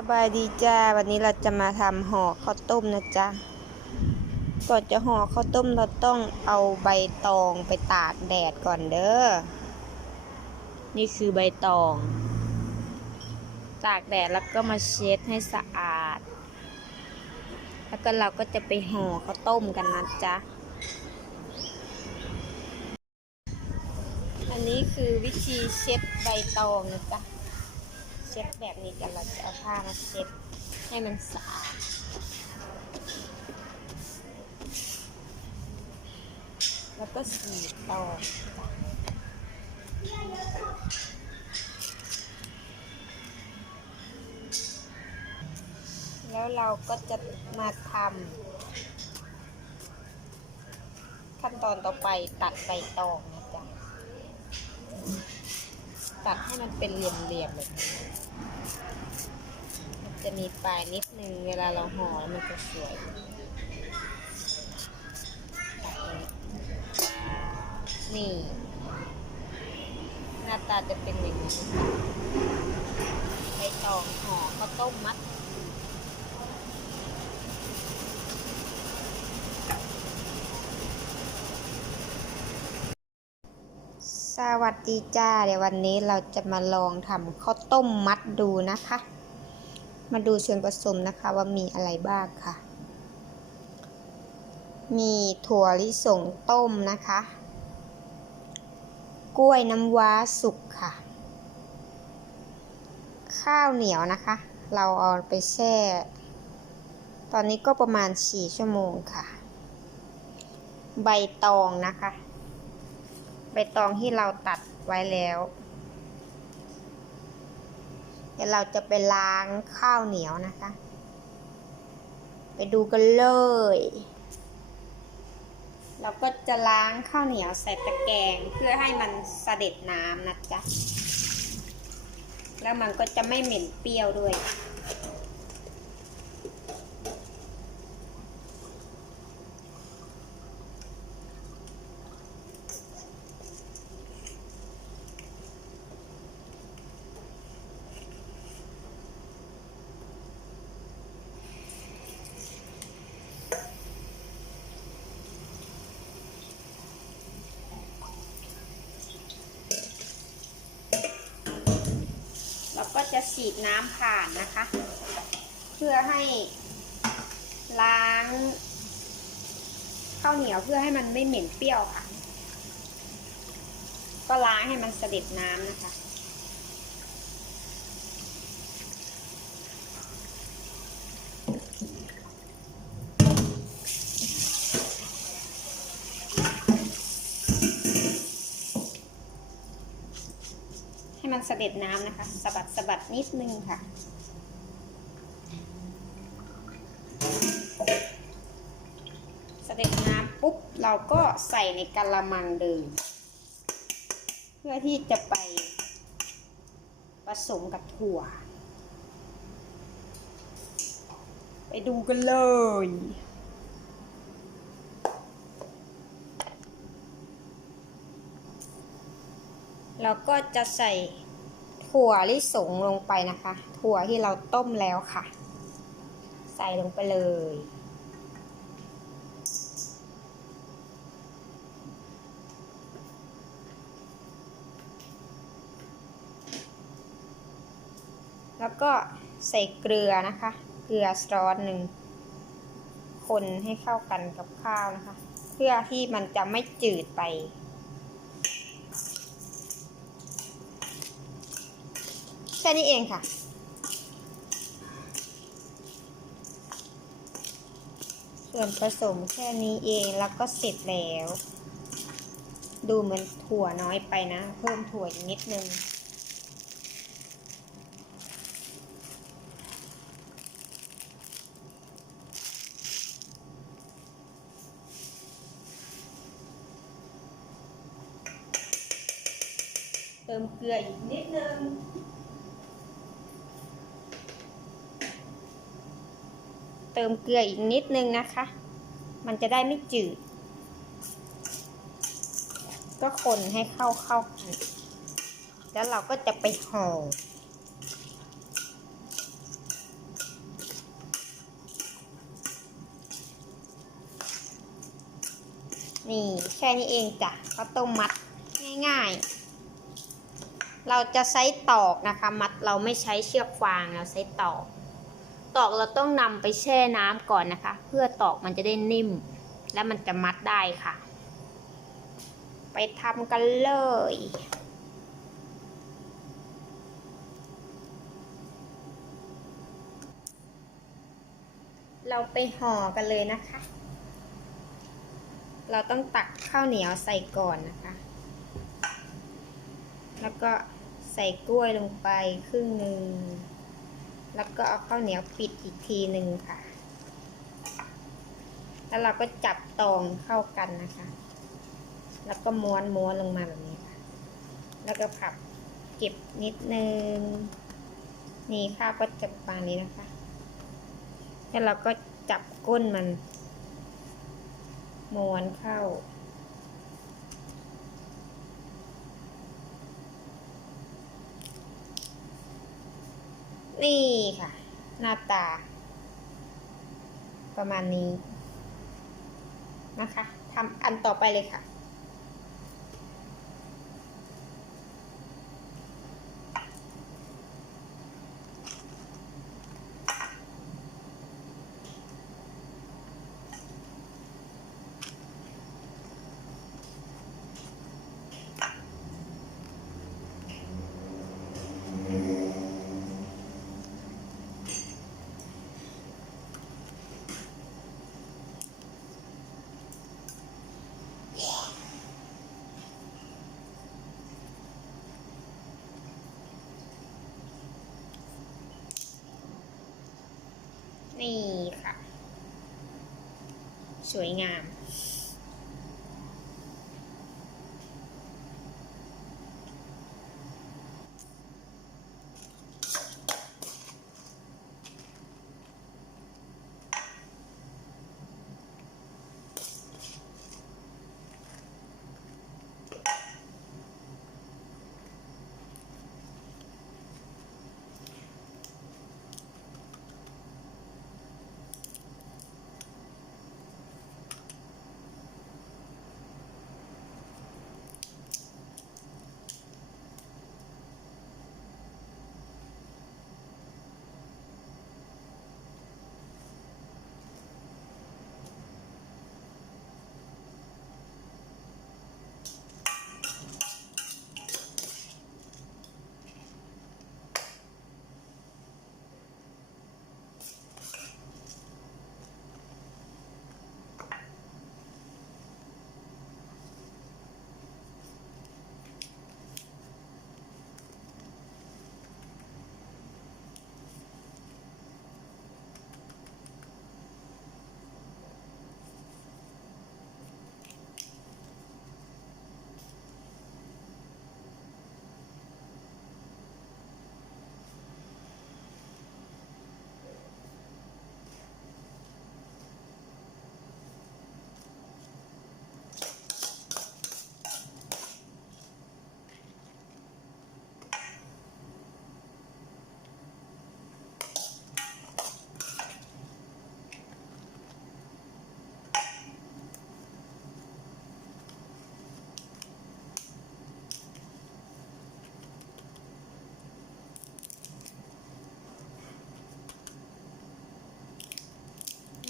สบายดีจ้า วันนี้เราจะมาทำห่อข้าวต้มนะจ๊ะ ก่อนจะห่อข้าวต้มเราต้องเอาใบตองไปตากแดดก่อนเด้อ นี่คือใบตอง ตากแดดแล้วก็มาเช็ดให้สะอาด แล้วก็เราก็จะไปห่อข้าวต้มกันนะจ๊ะ อันนี้คือวิธีเช็ดใบตองนะจ๊ะ เช็ดแบบนี้กันเราจะเอาผ้ามาเช็ดให้มันสะอาดแล้วก็สีดตองแล้วเราก็จะมาทำขั้นตอนต่อไปตัดใบตองนะจ๊ะ ตัดให้มันเป็นเหลี่ยมๆแบบนี้ จะมีปลายนิดนึงเวลาเราห่อแล้วมันจะสวยนี่ หน้าตาจะเป็นอย่างนี้ใบตองห่อข้าวต้มมัดสวัสดีจ้า เดี๋ยววันนี้เราจะมาลองทำข้าวต้มมัดดูนะคะ มาดูส่วนผสมนะคะว่ามีอะไรบ้างค่ะ มีถั่วลิสงต้มนะคะ กล้วยน้ำว้าสุกค่ะ ข้าวเหนียวนะคะ เราเอาไปแช่ ตอนนี้ก็ประมาณ 4 ชั่วโมงค่ะ ใบตองนะคะ ใบตองที่เราตัดไว้แล้ว เดี๋ยวเราจะไปล้างข้าวเหนียวนะคะ ไปดูกันเลย เราก็จะล้างข้าวเหนียวใส่ตะแกรงเพื่อให้มันสเสด็จน้ำนะจ๊ะ แล้วมันก็จะไม่เหม็นเปรี้ยวด้วย ฉีดน้ำผ่านนะคะ เพื่อให้ล้างข้าวเหนียวเพื่อให้มันไม่เหม็นเปรี้ยวค่ะ ก็ล้างให้มันเสด็จน้ำนะคะ เสด็จน้ำนะคะสะบัดสะบัดนิดนึงค่ะ เสด็จน้ำปุ๊บเราก็ใส่ในกะละมังเดิมเพื่อที่จะไปผสมกับถั่ว ไปดูกันเลยเราก็จะใส่ ถั่วลิสงลงไปนะคะ ถั่วที่เราต้มแล้วค่ะ ใส่ลงไปเลย แล้วก็ใส่เกลือนะคะ เกลือสตรอนหนึ่ง คนให้เข้ากันกับข้าวนะคะ เพื่อที่มันจะไม่จืดไป ค่นี้เองค่ะ ส่วนผสมแค่นี้เองแล้วก็เสร็จแล้ว ดูเหมือนถั่วน้อยไปนะ เพิ่มถั่วอีกนิดนึงเติมเกลืออีกนิดนึง เติมเกลืออีกนิดนึงนะคะ มันจะได้ไม่จืด ก็คนให้เข้าเข้ากันแล้วเราก็จะไปห่อนี่แค่นี้เองจ้ะข้าวต้มมัดง่ายๆ เราจะใช้ตอกนะคะ มัดเราไม่ใช้เชือกฟางเราใช้ตอก ตอกเราต้องนำไปแช่น้ำก่อนนะคะ เพื่อตอกมันจะได้นิ่ม และมันจะมัดได้ค่ะ ไปทำกันเลยเราไปห่อกันเลยนะคะ เราต้องตักข้าวเหนียวใส่ก่อนนะคะ แล้วก็ใส่กล้วยลงไปครึ่งหนึ่ง แล้วก็เอาข้าวเหนียวปิดอีกทีหนึ่งค่ะ แล้วเราก็จับตองเข้ากันนะคะ แล้วก็ม้วนม้วนลงมาแบบนี้ค่ะ แล้วก็พับเก็บนิดนึง นี่ข้าวก็จะประมาณนี้นะคะ แล้วเราก็จับก้นมันม้วนเข้า นี่ค่ะ หน้าตา ประมาณนี้นะคะทำอันต่อไปเลยค่ะ นี่ค่ะ สวยงาม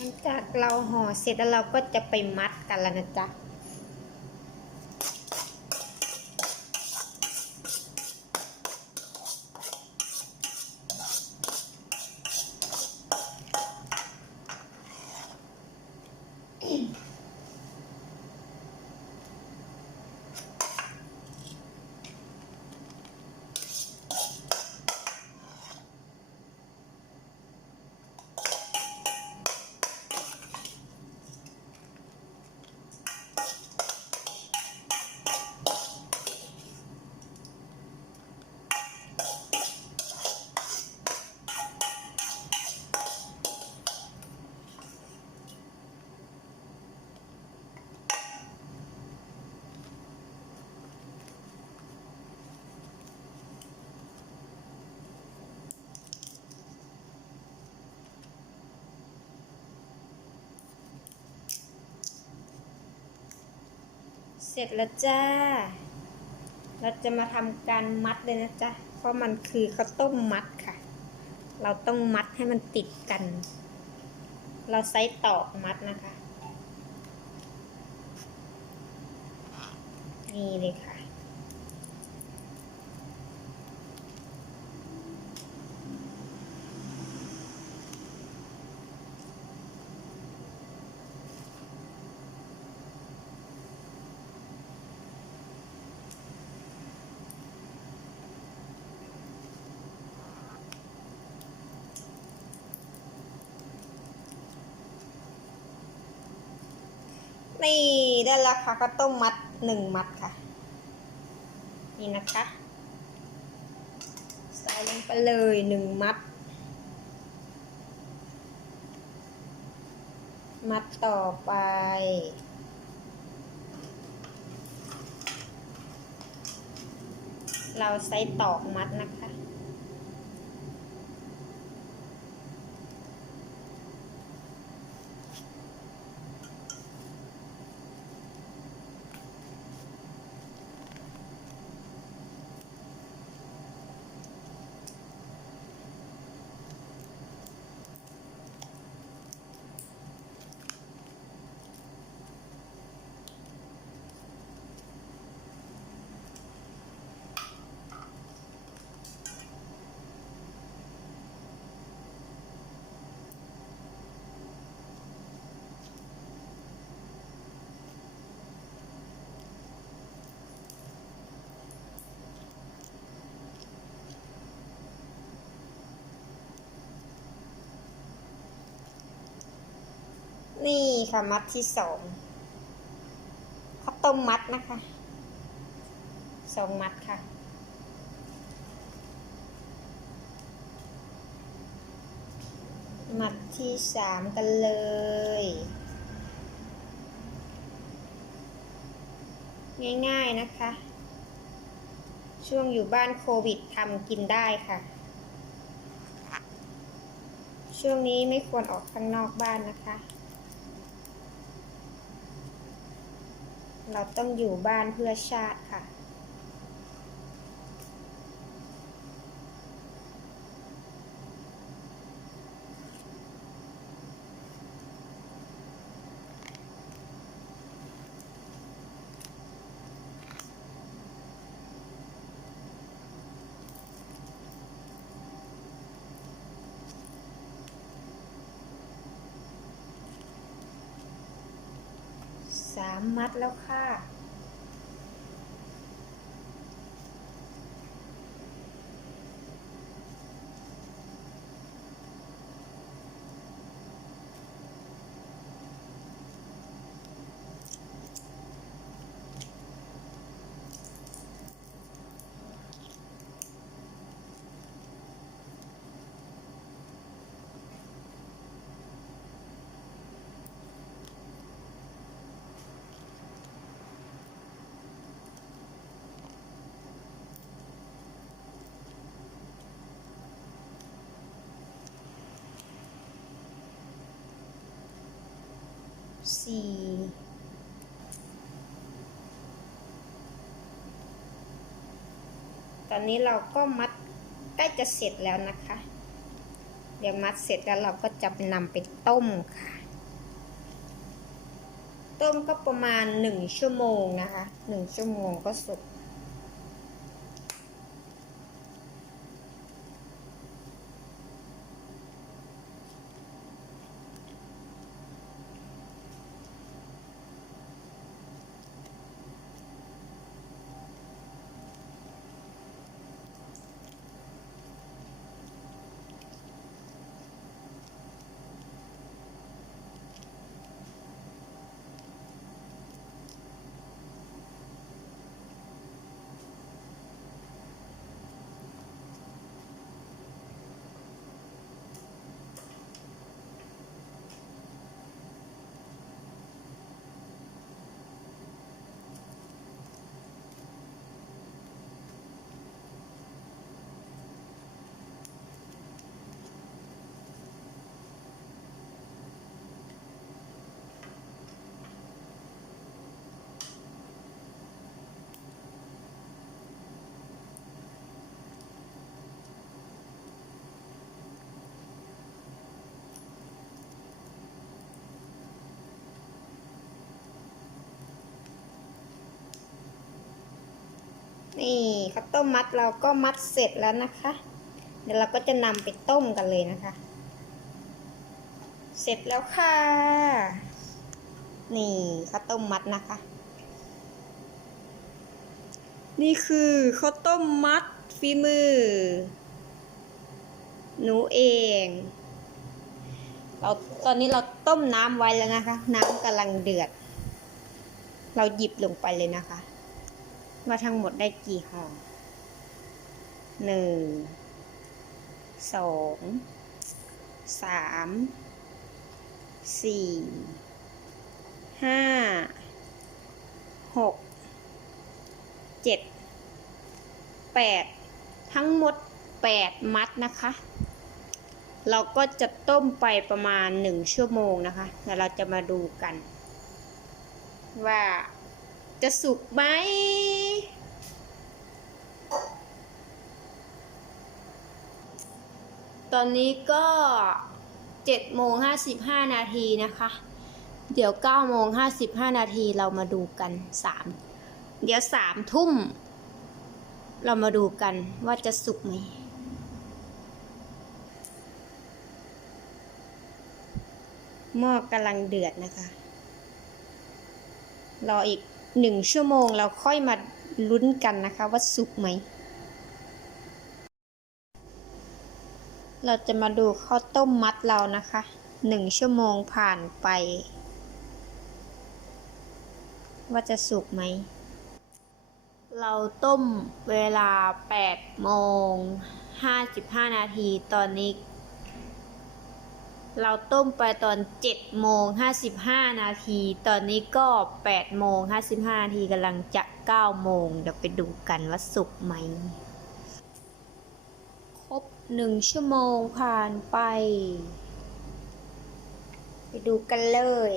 หลังจากเราห่อเสร็จแล้วเราก็จะไปมัดกันแล้วนะจ๊ะ เสร็จแล้วจ้า เราจะมาทำการมัดเลยนะจ๊ะ เพราะมันคือข้าวต้มมัดค่ะ เราต้องมัดให้มันติดกัน เราใช้ตอกมัดนะคะ นี่เลยค่ะ นี่ได้แล้วค่ะก็ต้มมัดหนึ่งมัดค่ะ นี่นะคะ ใส่ลงไปเลยหนึ่งมัด มัดต่อไปเราใช้ตอกมัดนะคะ นี่ค่ะมัดที่สองข้าวต้มมัดนะคะสองมัดค่ะ มัดที่สามกันเลยง่ายๆนะคะ ช่วงอยู่บ้านโควิดทำกินได้ค่ะ ช่วงนี้ไม่ควรออกข้างนอกบ้านนะคะ เราต้องอยู่บ้านเพื่อชาติค่ะ สา มมัดแล้วค่ะ สี่ตอนนี้เราก็มัดใกล้จะเสร็จแล้วนะคะ เดี๋ยวมัดเสร็จแล้วเราก็จะนำไปต้มค่ะ ต้มก็ประมาณหนึ่งชั่วโมงนะคะหนึ่งชั่วโมงก็สุก น ข้าวต้มมัดเราก็มัดเสร็จแล้วนะคะ เดี๋ยวเราก็จะนำไปต้มกันเลยนะคะ เสร็จแล้วค่ะ นี่ข้าวต้มมัดนะคะ นี่คือข้าวต้มมัดฝีมือ หนูเองเราตอนนี้เราต้มน้ำไว้แล้วนะคะ น้ำกำลังเดือด เราหยิบลงไปเลยนะคะ ว่าทั้งหมดได้กี่ห่อหนึ่งสองสามสี่ห้าหกเจ็ดแปดทั้งหมดแปดมัดนะคะ เราก็จะต้มไปประมาณหนึ่งชั่วโมงนะคะ แล้วเราจะมาดูกันว่า จะสุกไหมตอนนี้ก็7โมง55นาทีนะคะ เดี๋ยว9โมง55นาทีเรามาดูกัน3เดี๋ยว3ทุ่ม เรามาดูกันว่าจะสุกไหมหม้อกำลังเดือดนะคะ รออีก หนึ่งชั่วโมงเราค่อยมาลุ้นกันนะคะว่าสุกไหม เราจะมาดูข้าวต้มมัดเรานะคะหนึ่งชั่วโมงผ่านไป ว่าจะสุกไหม เราต้มเวลา8โมง55 นาทีตอนนี้ เราต้มไปตอน7โมง55 นาที ตอนนี้ก็8โมง55 นาทีกำลังจะ9โมงเดี๋ยวไปดูกันว่าสุกไหม ครบหนึ่งชั่วโมงผ่านไป ไปดูกันเลย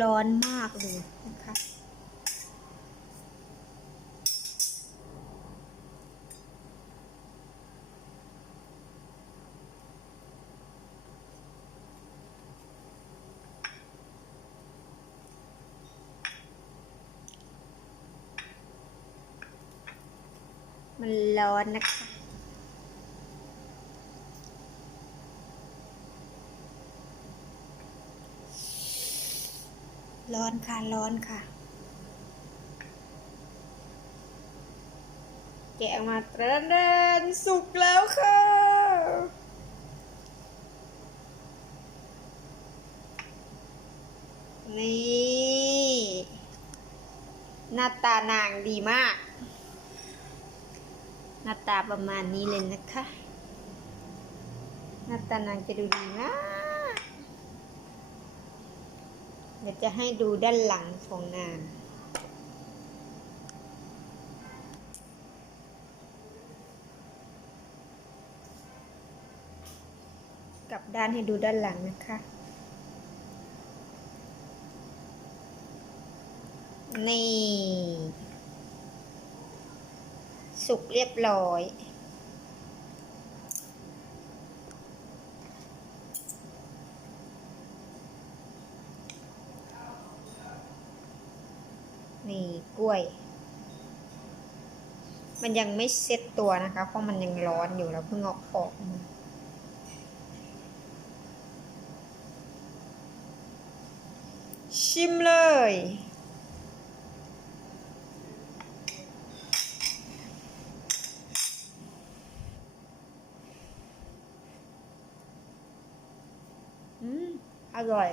ร้อนมากเลยนะคะ มันร้อนนะคะ ร้ อนค่ะร้อนค่ะ แกะออกมาเตรนเดนสุกแล้วค่ะ นี่ หน้าตานางดีมาก หน้าตาประมาณนี้เลยนะคะ หน้าตานางจะดูดีมาก เดี๋ยวจะให้ดูด้านหลังของนางกลับด้านให้ดูด้านหลังนะคะ นี่ สุกเรียบร้อย นี่ก ล้วย มันยังไม่เซ็ตตัวนะคะ เพราะมันยังร้อนอยู่แล้วเพิ่งเอาออกมาชิมเลย อืม อร่อย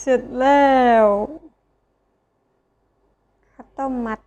เสร็จแล้วข้าวต้มมัด